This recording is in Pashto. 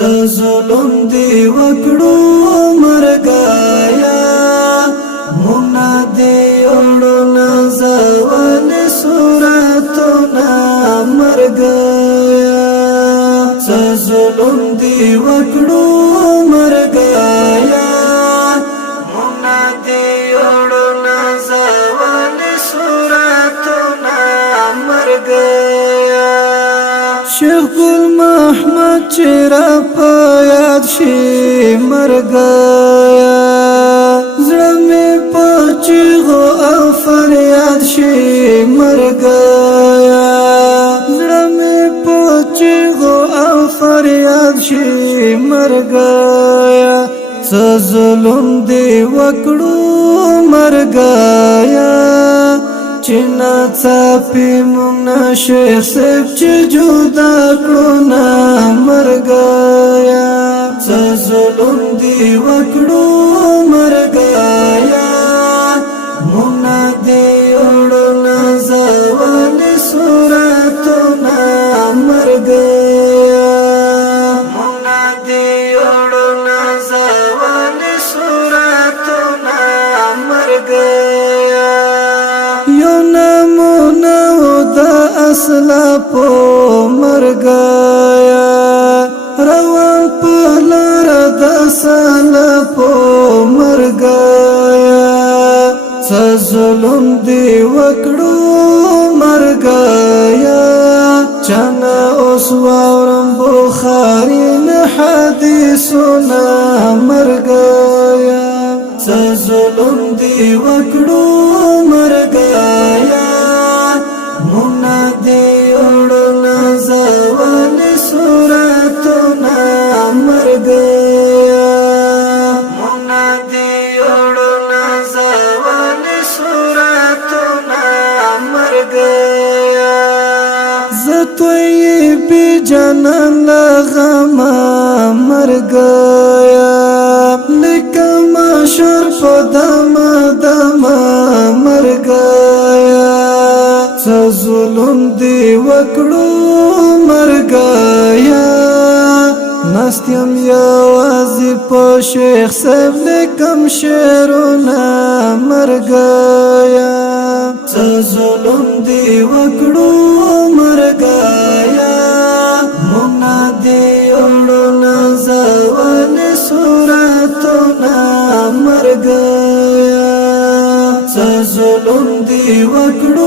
ظلم دی وکړو مرګایا منا دی اړو نازوال صورتنا مرګایا ظلم دی وکړو مرګایا منا دی اړو نازوال صورتنا مرګایا شیخ ګل محمد چرا پایاد شي مرګایا زړه مې پچغو او فریاد شي مرګایا زړه مې پچغو او فریاد شي مرګایا ظلم دی وکړو مرګایا چنا څاپي مونږ شیخ صاحب چې جدا کړو نا مرګایا ظلم دی وکړو مرګایا مونږ دی اړو نازوال صورتنا مرګایا مونږ دی اړو نازوال صورتنا مرګایا اصلا پو مرګایا روان پلار د سلا پو مرګایا ظلم دی وکړو مرګایا چنا اوس واورم بخاری نه حدیثنا مرګایا ظلم دی وکړو مرګایا منا دی اړو نازوال صورتنا مرګایا منا دی اړو نازوال صورتنا مرګایا زتوی بی جنان لغم مرګایا لکم شرف دم دم مرګایا ظلم دی وکړو مرګایا نستیم یوازې په شیخ صاحب لیکم شعرونه مرګایا ظلم دی وکړو مرګایا مونږ دی اړو نازوال صورتنا مرګایا ظلم دی وکړو